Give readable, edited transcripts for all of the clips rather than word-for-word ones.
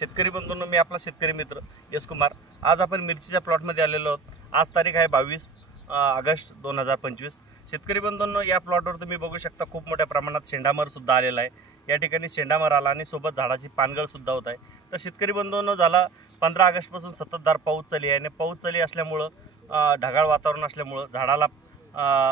शेतकरी बंधूंनो, मी आपला शेतकरी मित्र यश कुमार। आज आपण मिरचीच्या प्लॉटमध्ये आलेलो आहोत। आज तारीख आहे 22 ऑगस्ट 2025। शेतकरी बंधूंनो, या प्लॉटवर तुम्ही बघू शकता खूप मोठ्या प्रमाणात शेंडामर सुद्धा आलेला आहे। या ठिकाणी शेंडामर आला आणि सोबत झाडाची पानगळ सुद्धा होत आहे। तर शेतकरी बंधूंनो, झाला 15 ऑगस्ट पासून सततधार पाऊस चालू आहे आणि पाऊस चालू असल्यामुळं ढगाळ वातावरण असल्यामुळं झाडाला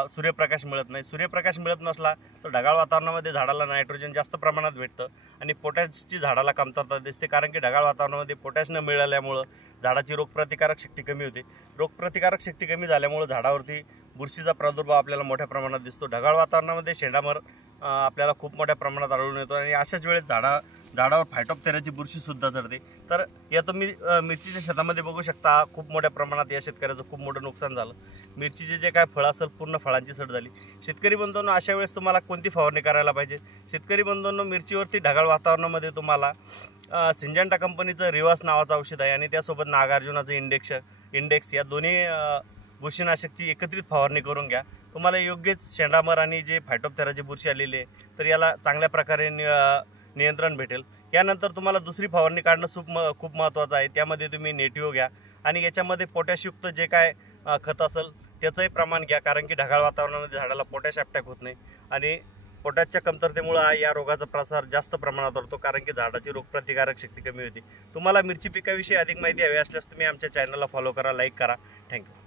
सूर्यप्रकाश मिळत नाही। सूर्यप्रकाश मिळत नसला तर ढगाळ वातावरणामध्ये झाडाला नायट्रोजन जास्त प्रमाणात भेटतं आणि पोटॅशची झाडाला कमतरता दिसते, कारण की ढगाळ वातावरणामध्ये पोटॅश न मिळाल्यामुळं झाडाची रोगप्रतिकारक शक्ती कमी होते। रोगप्रतिकारक शक्ती कमी झाल्यामुळं झाडावरती बुरशीचा प्रादुर्भाव आपल्याला मोठ्या प्रमाणात दिसतो। ढगाळ वातावरणामध्ये शेंडामर आपल्याला खूप मोठ्या प्रमाणात आढळून येतो आणि अशाच वेळेस झाडावर फायटोप्थेराची बुरशी सुद्धा चढते। तर या तुम्ही मिरचीच्या शेतामध्ये बघू शकता, खूप मोठ्या प्रमाणात या शेतकऱ्याचं खूप मोठं नुकसान झालं। मिरचीचे जे काय फळ असेल पूर्ण फळांची सड झाली। शेतकरी बंधूंनो, अशा वेळेस तुम्हाला कोणती फवारणी करायला पाहिजे? शेतकरी बंधूंनो, मिरचीवरती ढगाळ वातावरणामध्ये तुम्हाला सिंजंटा कंपनीचं रिवास नावाचं औषध आहे आणि त्यासोबत नागार्जुनाचं इंडेक्स या दोन्ही बुरशीनाशकची एकत्रित फवारणी करून घ्या। तुम्हाला योग्यच शेंडामर आणि जे फायटोप्थेराची बुरशी आलेली आहे तर याला चांगल्या प्रकारे नियंत्रण भेटेल। यानंतर तुम्हाला दुसरी फवारणी काढणं खूप महत्त्वाचं आहे। त्यामध्ये तुम्ही नेटिव्हो घ्या आणि याच्यामध्ये पोटॅशयुक्त जे काय खत असेल त्याचंही प्रमाण घ्या, कारण की ढगाळ वातावरणामध्ये झाडाला पोटॅश अटॅक होत नाही आणि पोटॅशच्या कमतरतेमुळे या रोगाचा प्रसार जास्त प्रमाणात होतो, कारण की झाडाची रोगप्रतिकारक शक्ती कमी होते। तुम्हाला मिरची पिकाविषयी अधिक माहिती हवी असल्यास तुम्ही आमच्या चॅनलला फॉलो करा, लाईक करा। थँक्यू।